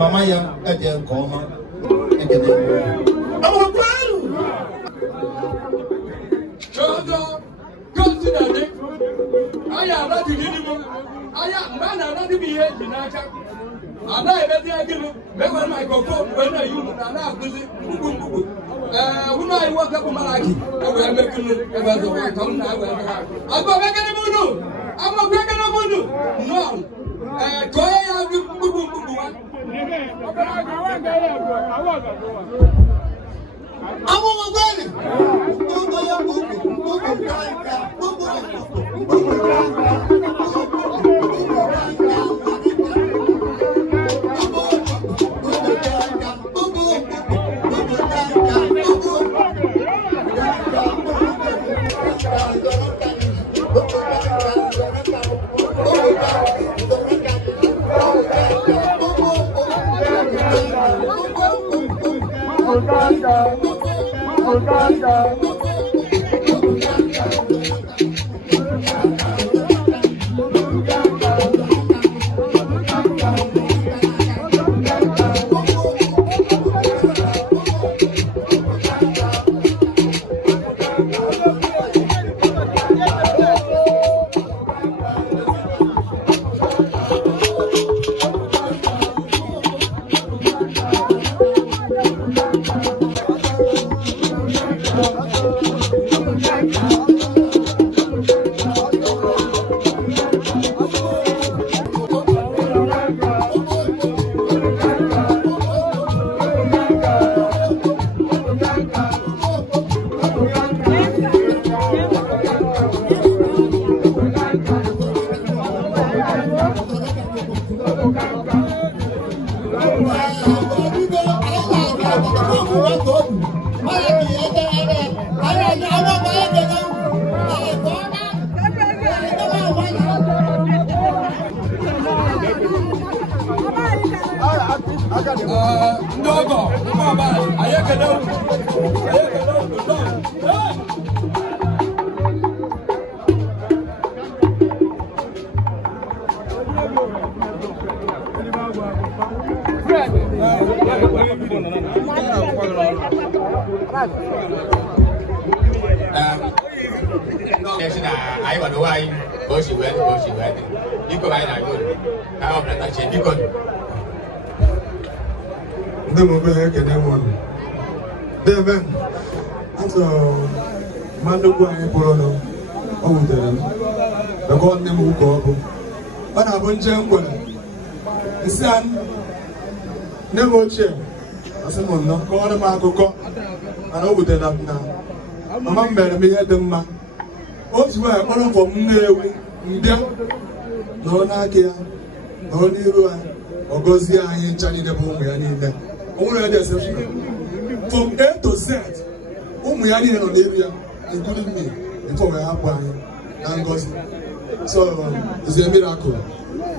Mama ya eje nkoma ekene amu kwanu jojo consider aya na di ni mo aya na di bi he dinaka ana ebe ti aginu me kwa microphone we na yu na akuzi bubu huna ai wa ka malaki e we mekunu e ba zo ka na we agbo be kene munu agbo be kene munu no toye ya bubu wa àwọn ọmọ gbẹ́ni gbogbo ya gbogbo káńkà gbogbo Uganda. Ndogo, mama, ayekelo. Ai mà đủ ai có sự quen biết có ai nào luôn các ông là tài xế biết con ndị m obere ekene nwa debe atọ ma nnukwu anyị pụrụ nụ ọ wutere m bekọ nne m ụka ọ bụ ọ na-abụ nje mgbere nsị a nne m ochie asị m nnọọ kọwara m akụkọ mana o wutere na mama m mere m ihe dị mma o ji wee kpọrọ mfọ m na-ewu mbịa nọrọ n'aka ya nọrọ n'iru anyị ọ gọzie anyị ncha niile bụ ụmụ ya niile onwere dị exceptional from A to Z ụmụ ya niile nọ n'iru ya including me before wee hapụ anyị na ngọzi so it's a miracle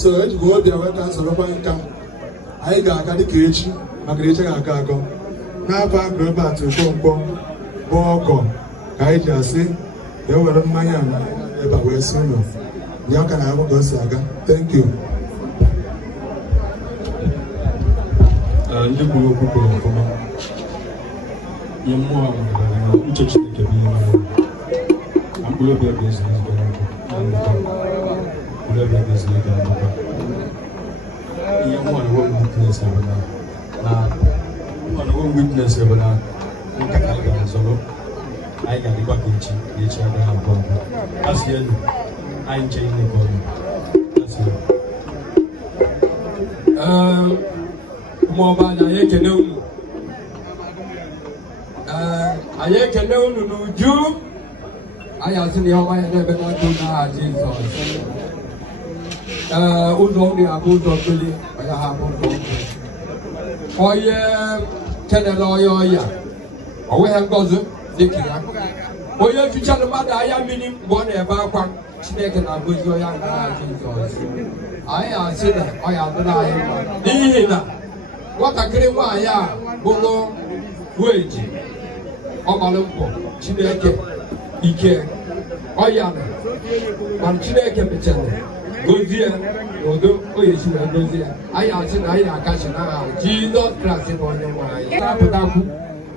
so ejikwa obi wee ka nsorokwa nka anyị ga-aga dịka echi maka echi ga-akọ akọ n'afọ akụ ebe a Okonkwo bụ ọkọ ka anyị ji asị ya were mmanya na ebe a wee si ụlọ ya ka na-ahụ ka o si aga. Thank you. Ndị kwuru okwu kwuru ọfụma ihe mmụọ a nwere na uche Chineke bụ ihe mere mkpụrụ obi ebe ezi ezigbo mkpụrụ obi ebe ezi ego n'ọkwa ihe mmụọ na wem witness ebụla na mmụọ na wem witness ebụla nka ka anyị ga-azọrọ anyị ga-adịkwa ka echi agaghị abụọ abụọ asị elu anyị nche ihe nke ọnụ asị elu Maọbụ anyị ekene unu anyị ekene unu n'uju anyị asị na ihe ọma ya na-ebe n'aka n'aha Jizọs ụzọ unu abụ ụzọ mmiri onye ha bụ ụzọ mmiri onye kenele onye ọya o nweghị ngọzi dịka ya onye fichara mmadụ anya mmiri mgbe ọ na-ebe akwa Chineke na-agọzi onye ahụ n'aha Jizọs anyị asị na ọ ya adịla anyị mma n'ihi na nwatakịrị nwaanyị a bụrụ weji ọgbara mbọ Chineke ike ọya na mana Chineke mechara gozie n'udo oyechi na ndozi ya anyị asị na anyị na-akachi n'aha Jizọs Kraịst bụ onye nwe anyị na-apụtakwu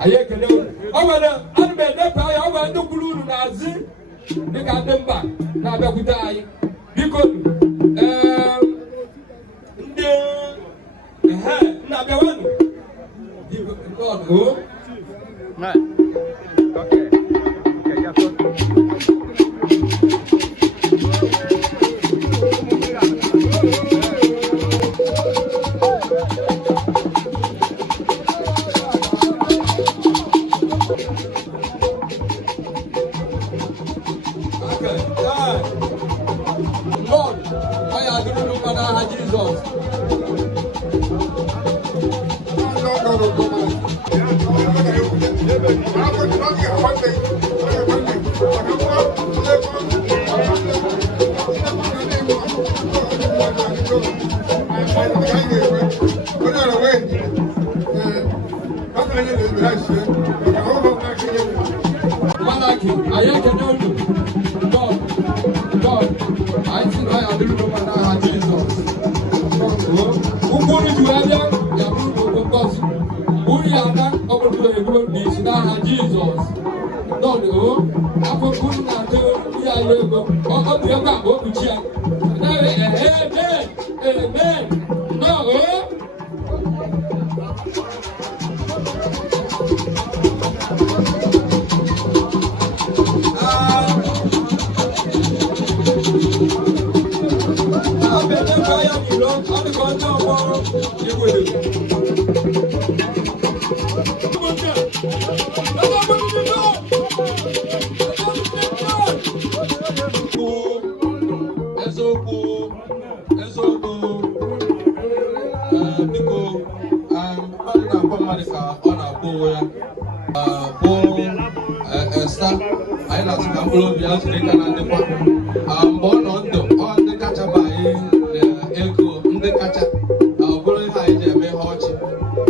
anyị ekele o nwere ana m edefe anya o nwere ndị kwuru unu n'azụ dịka ndị mba na-abịakwute anyị biko ndị na-abịawanụ Right. Okay. Okay, yeah, so. Lord, I am going to look at Jesus. Malaki, I can know you. God, I think I am doing no Jesus. Who go to Area? Yabu Gosi. Who are over to the group is now Jesus. No, Apple couldn't do Yabu. Oh, the other go to check. Amen. No, Star anyị na-asị ka mkpụrụ obi ya zuru ike na ndịkwa mgbe ọ nọ ndụ ọ ndị kacha bụ anyị ego ndị kacha ọ bụrụ ihe anyị ji eme ihe ọchị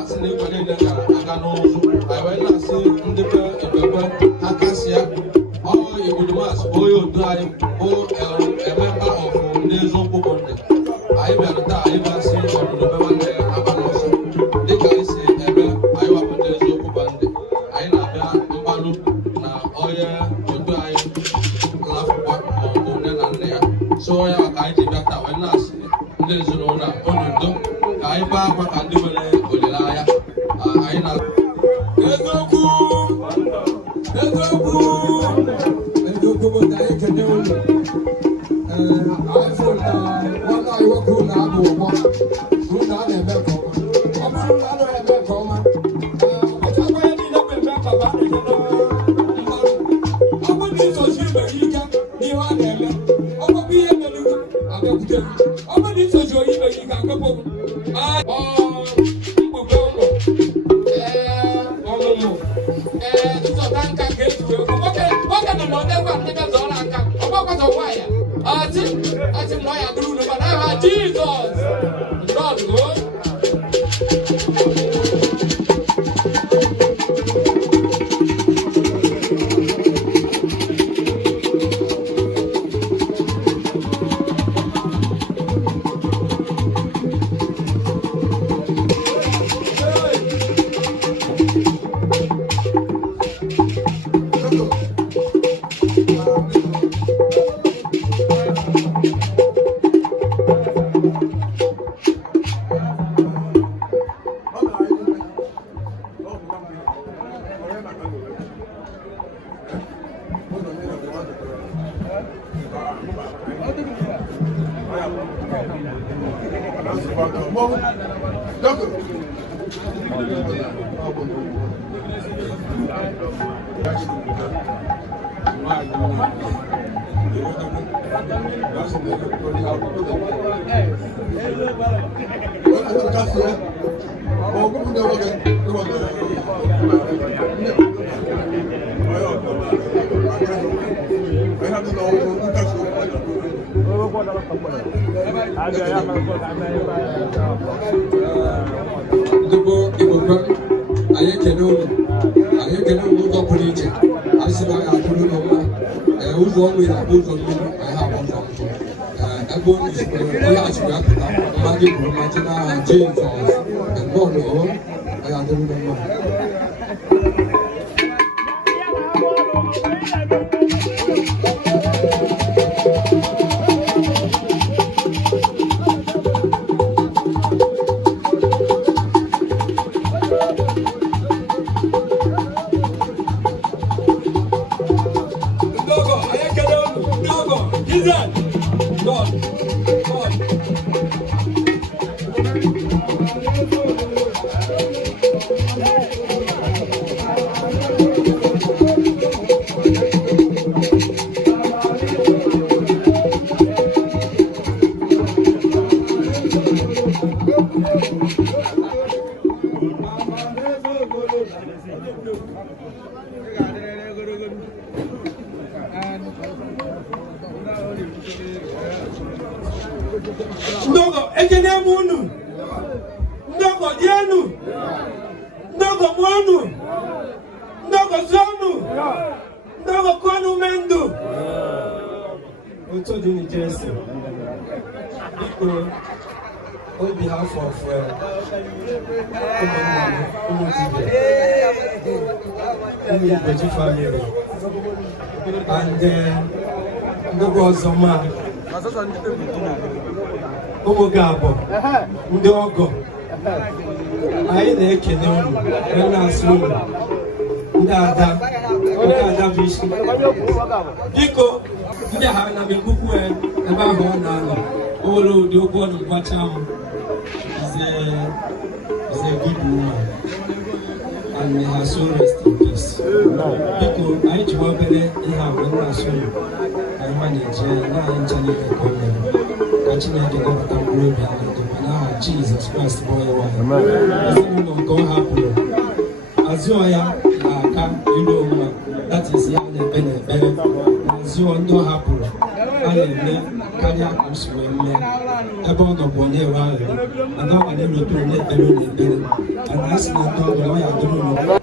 asị na igwe niile ga-aga n'ụzụ anyị wee na-asị ndị be ebebe aka si ya ọ igbudumasị onye otu anyị bụ ememba ọfụ ndị eziokwu bụ ndị anyị bịara taa anyị ga-asị ọdụdụ be nwanne ya aba n'ọsọ dịka anyị si eme anyị wapụ ndị eziokwu bụ ndị anyị na-abịa mgbalụ na onye otu anyị lafụkwa maọbụ nne na nna ya so ya ka anyị ji bịa taa wee na-asị ndị ezinụlọ a unu ndo ka anyị baa akwa ka ndị nwere olileanya anyị na eziokwu bụ na anyị kene unu anyị fụrụ na nwanne anyị nwoke unu abụ ụgbọ unu a na-eme nke ọma ọ bụrụ na anaghị eme nke ọma ọchakwa ya niile bụ eme baba ọ bụ na isozi ibe gị ike n'ihe a na-eme ọ bụkwa ihe mere gị abịakwute ọ bụ na isozi onye ibe gị ga-akpepụ mkpukpe ụlọ ọmụmụ nzọta nka ka eji wee nwoke nọ n'ọdịkwa ndị zọrọ aka ọgbakọta nwaanyị asị m na ọ ya dịrị unu mana aha Jizọs ndọdụgo Ndụbọ Igbo anyị ekele unu ụzọ pụrụ iche anyị sị na anyị atụrụ n'ụwa ụzọ ọnwụ na-abụ ụzọ mmiri anyị ha ụzọ mpụ ebe onye sikwere onye achịrị apụta mmadụ kwuru mmadụ n'aha Jizọs bọọlụ anyị adịrị n'ụwa Ndogo ekene munu ndogo dienu ndogo mwanu ndogo zonu ndogo kwanu mendo oto dini Jesse on behalf of Umubeji family and ndogo Ozoma ụmụ ga-abụ ndị ọgọ anyị na-ekene unu na-asị unu ndị ada bụ isi biko ndị ha na ekwukwu ebe ahụ ọ na-anọ o nwere ụdị okwu ọnụ mgbacha ahụ is a good woman and may her soul rest in peace. Biko anyị ji obere ihe a wee na-asị unu ka anyị na-eje na-anyị ncha niile ka o mere ka Chineke gọpụta mkpụrụ obi anyị dịkwa n'aha Jizọs Kraịst bụ onye nwanyị ezinụlọ nke ọ hapụrụ azụ ya na aka iru onwe that is si ya na-ekpe n'ekpere n'azụ ndị ọ hapụrụ a na-eme karịa ka o si wee mee ebe ọ nọbụ na-ewe aghụghọ ada ọ ga na-erotoro na-ekpere n'ekpere ana a sị na ndị ọ bụla ọ ya dịrị n'ụlọ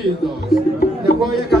Jesus.